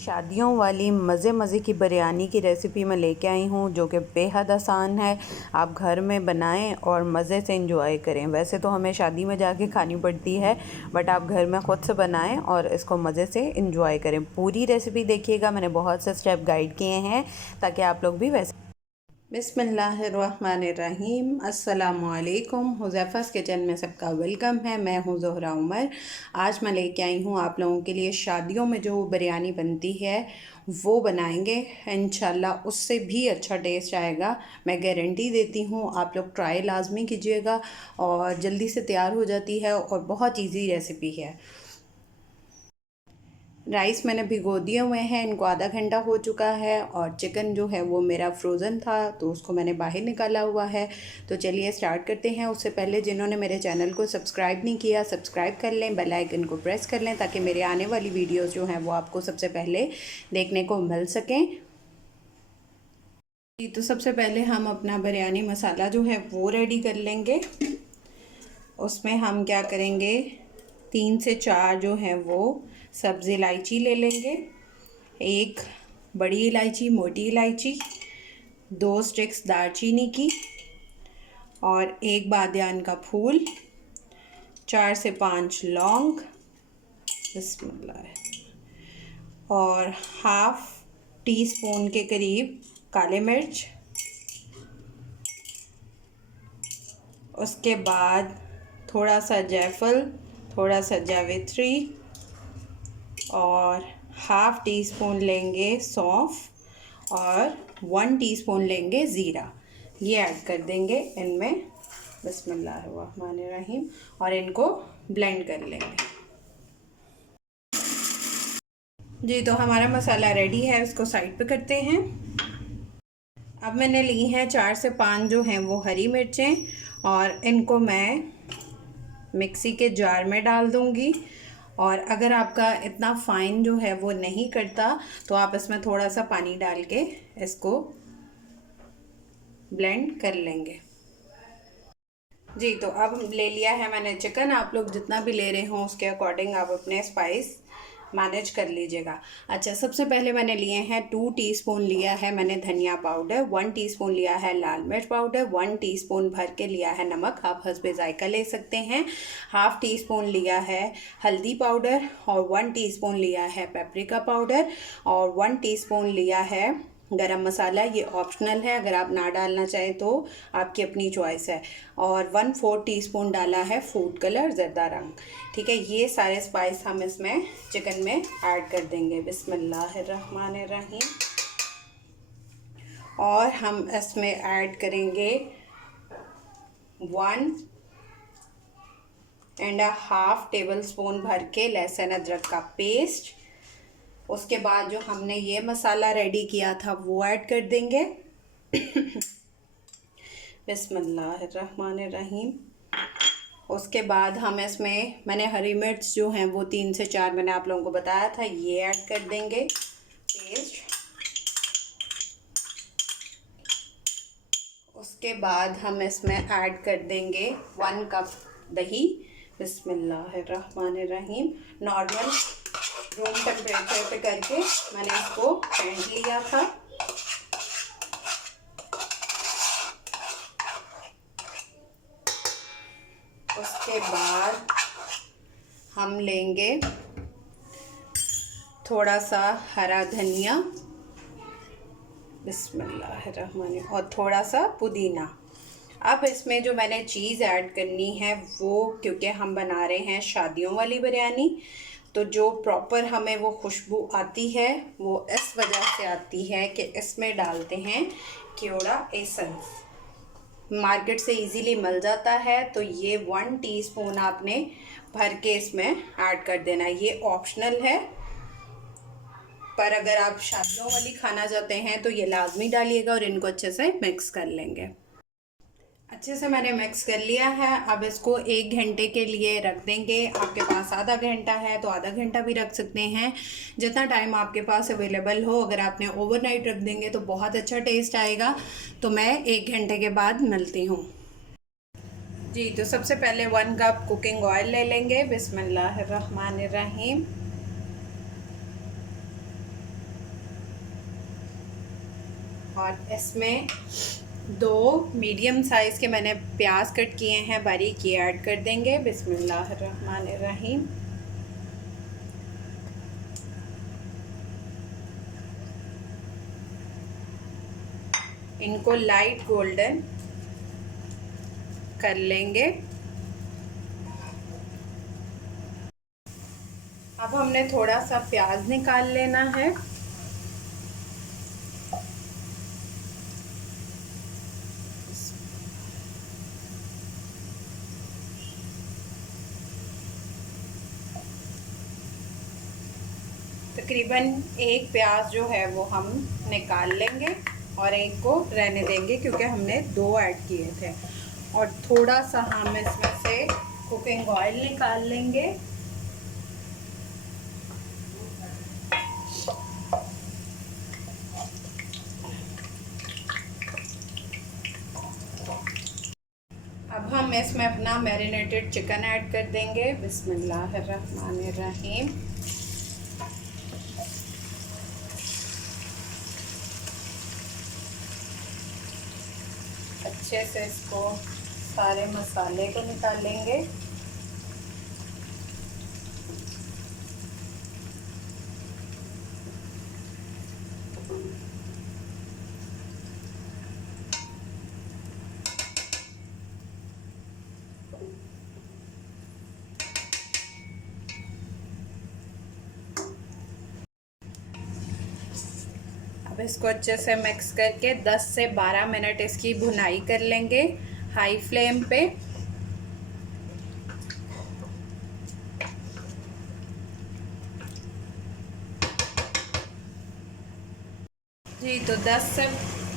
शादियों वाली मज़े मज़े की बिरयानी की रेसिपी मैं लेके आई हूँ जो कि बेहद आसान है। आप घर में बनाएं और मज़े से इंजॉय करें। वैसे तो हमें शादी में जाके खानी पड़ती है, बट आप घर में ख़ुद से बनाएं और इसको मज़े से इंजॉय करें। पूरी रेसिपी देखिएगा, मैंने बहुत से स्टेप गाइड किए हैं ताकि आप लोग भी वैसे। बिस्मिल्लाहिर्रहमानिर्रहीम, अस्सलामुअलैकुम। हुज़ैफ़ा's किचन में सबका वेलकम है। मैं हूँ ज़ोहरा उमर। आज मैं लेके आई हूँ आप लोगों के लिए शादियों में जो बिरयानी बनती है वो बनाएंगे इंशाल्लाह। उससे भी अच्छा टेस्ट आएगा, मैं गारंटी देती हूँ। आप लोग ट्राई लाजमी कीजिएगा और जल्दी से तैयार हो जाती है और बहुत ईजी रेसिपी है। राइस मैंने भिगो दिए हुए हैं, इनको आधा घंटा हो चुका है। और चिकन जो है वो मेरा फ्रोज़न था तो उसको मैंने बाहर निकाला हुआ है। तो चलिए स्टार्ट करते हैं। उससे पहले जिन्होंने मेरे चैनल को सब्सक्राइब नहीं किया, सब्सक्राइब कर लें, बेल आइकन को प्रेस कर लें ताकि मेरे आने वाली वीडियोज़ जो हैं वो आपको सबसे पहले देखने को मिल सकें। तो सबसे पहले हम अपना बिरयानी मसाला जो है वो रेडी कर लेंगे। उसमें हम क्या करेंगे, 3 से 4 जो है वो सब्ज़ी इलायची ले लेंगे, एक बड़ी इलायची, मोटी इलायची, 2 स्टिक्स दालचीनी की और एक बादियान का फूल, 4 से 5 लौंग, बिस्मिल्लाह, और हाफ टी स्पून के करीब काले मिर्च। उसके बाद थोड़ा सा जायफल, थोड़ा सा जावित्री और हाफ टी स्पून लेंगे सौंफ और 1 टीस्पून लेंगे ज़ीरा। ये ऐड कर देंगे इनमें, बिस्मिल्लाहिर्रहमानिर्रहीम, और इनको ब्लेंड कर लेंगे। जी, तो हमारा मसाला रेडी है, इसको साइड पे करते हैं। अब मैंने ली हैं 4 से 5 जो हैं वो हरी मिर्चें और इनको मैं मिक्सी के जार में डाल दूंगी। और अगर आपका इतना फ़ाइन जो है वो नहीं करता तो आप इसमें थोड़ा सा पानी डाल के इसको ब्लेंड कर लेंगे। जी, तो अब ले लिया है मैंने चिकन। आप लोग जितना भी ले रहे हो उसके अकॉर्डिंग आप अपने स्पाइस मैनेज कर लीजिएगा। अच्छा, सबसे पहले मैंने लिए हैं 2 टीस्पून लिया है मैंने धनिया पाउडर, 1 टीस्पून लिया है लाल मिर्च पाउडर, 1 टीस्पून भर के लिया है नमक, आप हस्बे जायका ले सकते हैं, हाफ टी स्पून लिया है हल्दी पाउडर और 1 टीस्पून लिया है पेपरिका पाउडर और 1 टीस्पून लिया है गरम मसाला। ये ऑप्शनल है, अगर आप ना डालना चाहें तो आपकी अपनी चॉइस है। और 1/4 टीस्पून डाला है फूड कलर ज़रदा रंग। ठीक है, ये सारे स्पाइस हम इसमें चिकन में ऐड कर देंगे, बिस्मिल्लाहिर्रहमानिर्रहीम। और हम इसमें ऐड करेंगे 1.5 टेबल स्पून भर के लहसुन अदरक का पेस्ट। उसके बाद जो हमने ये मसाला रेडी किया था वो ऐड कर देंगे, बिस्मिल्लाहिर्रहमानिर्रहीम। उसके बाद हम इसमें, मैंने हरी मिर्च जो हैं वो 3 से 4 मैंने आप लोगों को बताया था, ये ऐड कर देंगे पेस्ट। उसके बाद हम इसमें ऐड कर देंगे 1 कप दही, बिस्मिल्लाहिर्रहमानिर्रहीम। नॉर्मल रूम टेम्परेचर पे करके मैंने इसको फेंट लिया था। उसके बाद हम लेंगे थोड़ा सा हरा धनिया, बिस्मिल्लाहिर्रहमानिर्रहीम, और थोड़ा सा पुदीना। अब इसमें जो मैंने चीज़ ऐड करनी है वो, क्योंकि हम बना रहे हैं शादियों वाली बिरयानी, तो जो प्रॉपर हमें वो खुशबू आती है वो इस वजह से आती है कि इसमें डालते हैं केवड़ा एसेंस। मार्केट से इजीली मिल जाता है, तो ये 1 टीस्पून आपने भर के इसमें ऐड कर देना। ये ऑप्शनल है, पर अगर आप शादियों वाली खाना चाहते हैं तो ये लाजमी डालिएगा। और इनको अच्छे से मिक्स कर लेंगे। अच्छे से मैंने मिक्स कर लिया है। अब इसको 1 घंटे के लिए रख देंगे। आपके पास आधा घंटा है तो आधा घंटा भी रख सकते हैं, जितना टाइम आपके पास अवेलेबल हो। अगर आपने ओवरनाइट रख देंगे तो बहुत अच्छा टेस्ट आएगा। तो मैं 1 घंटे के बाद मिलती हूँ। जी, तो सबसे पहले 1 कप कुकिंग ऑयल ले लेंगे, बिस्मिल्लाहिर्रहमानिर्रहीम। और इसमें 2 मीडियम साइज़ के मैंने प्याज कट किए हैं बारीक, ये ऐड कर देंगे। बिस्मिल्लाहिर्रहमानिर्रहीम। इनको लाइट गोल्डन कर लेंगे। अब हमने थोड़ा सा प्याज निकाल लेना है। तकरीबन एक प्याज जो है वो हम निकाल लेंगे और एक को रहने देंगे क्योंकि हमने 2 ऐड किए थे। और थोड़ा सा हम इसमें से कुकिंग ऑयल निकाल लेंगे। अब हम इसमें अपना मैरिनेटेड चिकन ऐड कर देंगे। बिस्मिल्लाहिर्रहमानिर्रहीम। अच्छे से इसको सारे मसाले को निकालेंगे। अब इसको अच्छे से मिक्स करके 10 से 12 मिनट इसकी भुनाई कर लेंगे हाई फ्लेम पे। जी तो 10 से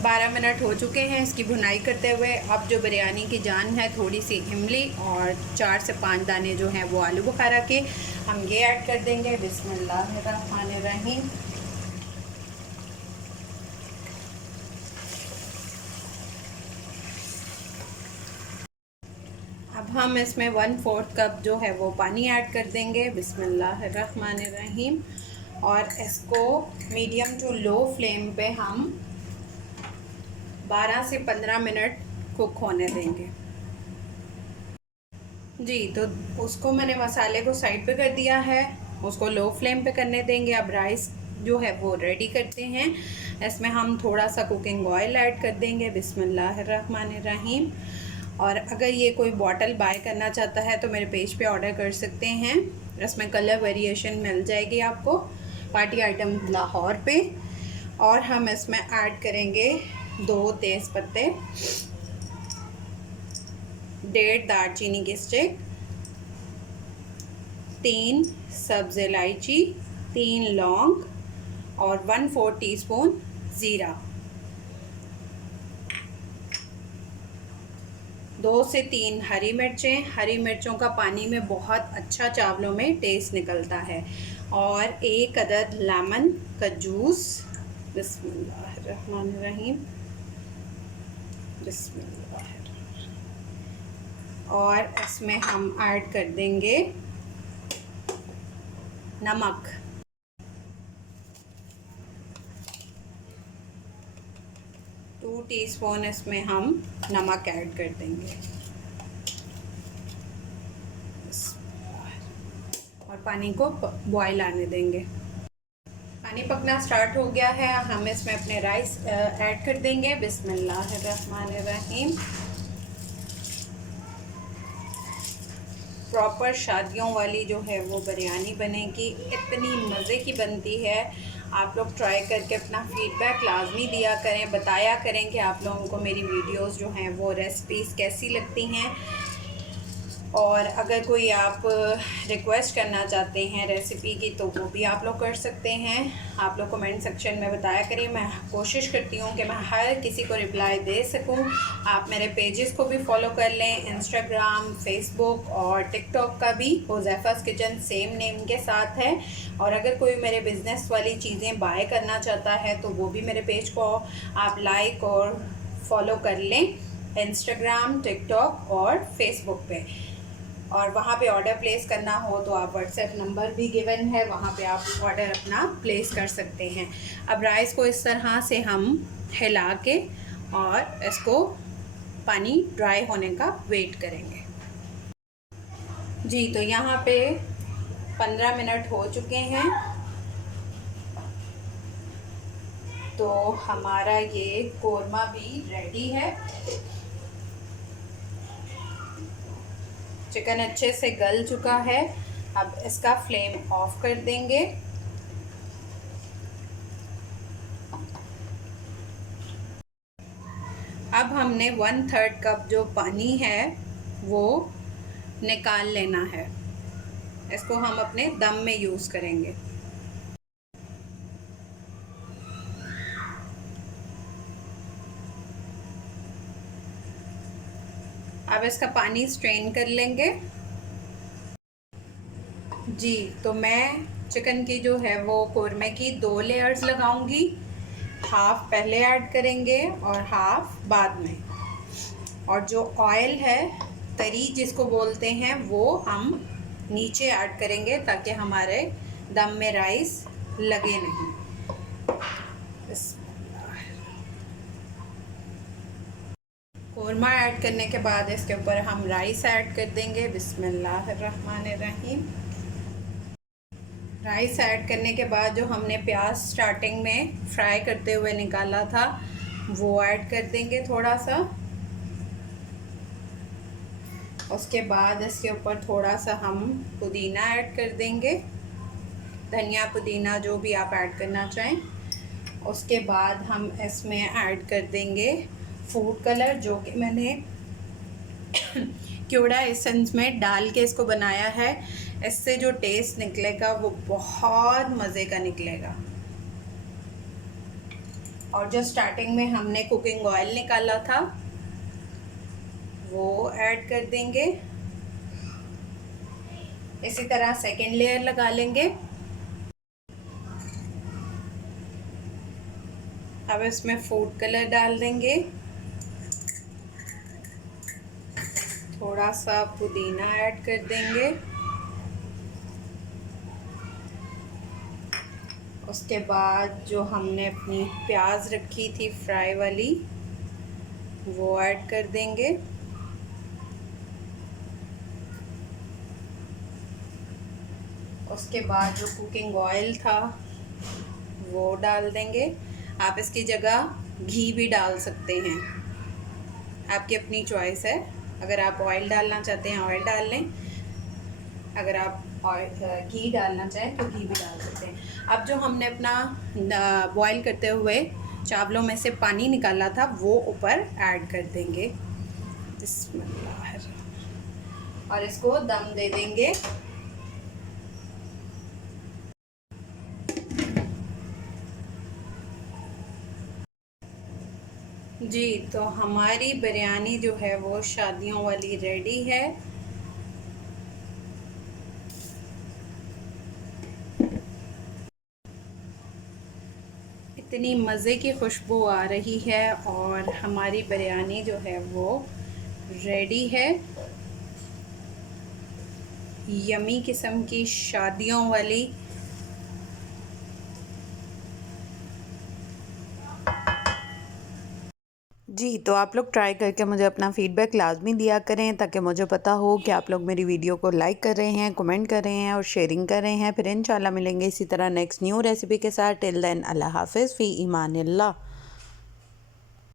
12 मिनट हो चुके हैं इसकी भुनाई करते हुए। अब जो बिरयानी की जान है, थोड़ी सी इमली और 4 से 5 दाने जो हैं वो आलू बुखारा के, हम ये ऐड कर देंगे। बिस्मिल्लाहिर्रहमानिर्रहीम। अब हम इसमें 1/4 कप जो है वो पानी ऐड कर देंगे। बिस्मिल्लाहिर्रहमानिर्रहीम। और इसको मीडियम टू लो फ्लेम पे हम 12 से 15 मिनट कुक होने देंगे। जी तो उसको मैंने मसाले को साइड पे कर दिया है, उसको लो फ्लेम पे करने देंगे। अब राइस जो है वो रेडी करते हैं। इसमें हम थोड़ा सा कुकिंग ऑयल ऐड कर देंगे। बिस्मिल्लाहिर्रहमानिर्रहीम। और अगर ये कोई बॉटल बाय करना चाहता है तो मेरे पेज पे ऑर्डर कर सकते हैं। इसमें कलर वेरिएशन मिल जाएगी आपको पार्टी आइटम लाहौर पे। और हम इसमें ऐड करेंगे 2 तेज़ पत्ते, 1.5 दालचीनी की स्टिक, 3 सब्ज़ इलायची, 3 लौंग और 1/4 टीस्पून ज़ीरा, 2 से 3 हरी मिर्चें। हरी मिर्चों का पानी में बहुत अच्छा चावलों में टेस्ट निकलता है। और 1 अदद लेमन का जूस। बिस्मिल्लाहिर्रहमानिर्रहीम। और इसमें हम ऐड कर देंगे नमक। टू टीस्पून इसमें हम नमक ऐड कर देंगे। और पानी को बॉयल आने देंगे। पानी पकना स्टार्ट हो गया है। हम इसमें अपने राइस ऐड कर देंगे। बिस्मिल्लाहिर्रहमानिर्रहीम। प्रॉपर शादियों वाली जो है वो बिरयानी बनेगी, इतनी मज़े की बनती है। आप लोग ट्राई करके अपना फीडबैक लाजमी दिया करें, बताया करें कि आप लोगों को मेरी वीडियोस जो हैं वो रेसिपीज़ कैसी लगती हैं। और अगर कोई आप रिक्वेस्ट करना चाहते हैं रेसिपी की तो वो भी आप लोग कर सकते हैं। आप लोग कमेंट सेक्शन में बताया करिए। मैं कोशिश करती हूँ कि मैं हर किसी को रिप्लाई दे सकूँ। आप मेरे पेजेस को भी फॉलो कर लें, इंस्टाग्राम, फेसबुक और टिकटॉक का भी हुज़ैफ़ा's किचन सेम नेम के साथ है। और अगर कोई मेरे बिज़नेस वाली चीज़ें बाय करना चाहता है तो वो भी मेरे पेज को आप लाइक और फॉलो कर लें, इंस्टाग्राम, टिकटॉक और फेसबुक पे। और वहाँ पे ऑर्डर प्लेस करना हो तो आप व्हाट्सएप नंबर भी गिवन है, वहाँ पे आप ऑर्डर अपना प्लेस कर सकते हैं। अब राइस को इस तरह से हम हिला के और इसको पानी ड्राई होने का वेट करेंगे। जी, तो यहाँ पे 15 मिनट हो चुके हैं। तो हमारा ये कोरमा भी रेडी है। चिकन अच्छे से गल चुका है। अब इसका फ्लेम ऑफ कर देंगे। अब हमने 1/3 कप जो पानी है वो निकाल लेना है। इसको हम अपने दम में यूज़ करेंगे। अब इसका पानी स्ट्रेन कर लेंगे। जी, तो मैं चिकन की जो है वो कोरमे की 2 लेयर्स लगाऊंगी। हाफ पहले ऐड करेंगे और हाफ बाद में। और जो ऑयल है, तरी जिसको बोलते हैं, वो हम नीचे ऐड करेंगे ताकि हमारे दम में राइस लगे नहीं। कोरमा ऐड करने के बाद इसके ऊपर हम राइस ऐड कर देंगे। बिस्मिल्लाहिर्रहमानिर्रहीम। राइस ऐड करने के बाद जो हमने प्याज स्टार्टिंग में फ्राई करते हुए निकाला था वो ऐड कर देंगे थोड़ा सा। उसके बाद इसके ऊपर थोड़ा सा हम पुदीना ऐड कर देंगे, धनिया पुदीना जो भी आप ऐड करना चाहें। उसके बाद हम इसमें ऐड कर देंगे फूड कलर, जो कि मैंने क्यूड़ा एसेंस में डाल के इसको बनाया है। इससे जो टेस्ट निकलेगा वो बहुत मज़े का निकलेगा। और जो स्टार्टिंग में हमने कुकिंग ऑयल निकाला था वो ऐड कर देंगे। इसी तरह सेकेंड लेयर लगा लेंगे। अब इसमें फूड कलर डाल देंगे, थोड़ा सा पुदीना ऐड कर देंगे। उसके बाद जो हमने अपनी प्याज रखी थी फ्राई वाली वो ऐड कर देंगे। उसके बाद जो कुकिंग ऑयल था वो डाल देंगे। आप इसकी जगह घी भी डाल सकते हैं, आपकी अपनी चॉइस है। अगर आप ऑयल डालना चाहते हैं ऑयल डाल लें, अगर आप घी डालना चाहें तो घी भी डाल सकते हैं। अब जो हमने अपना बॉईल करते हुए चावलों में से पानी निकाला था वो ऊपर ऐड कर देंगे। और इसको दम दे देंगे। जी, तो हमारी बिरयानी जो है वो शादियों वाली रेडी है। इतनी मज़े की खुशबू आ रही है और हमारी बिरयानी जो है वो रेडी है। यमी किस्म की शादियों वाली। जी, तो आप लोग ट्राई करके मुझे अपना फ़ीडबैक लाज़मी दिया करें ताकि मुझे पता हो कि आप लोग मेरी वीडियो को लाइक कर रहे हैं, कमेंट कर रहे हैं और शेयरिंग कर रहे हैं। फिर इंशाल्लाह मिलेंगे इसी तरह नेक्स्ट न्यू रेसिपी के साथ। टिल देन अल्लाह हाफ़िज़ फ़ी ईमानिल्लाह।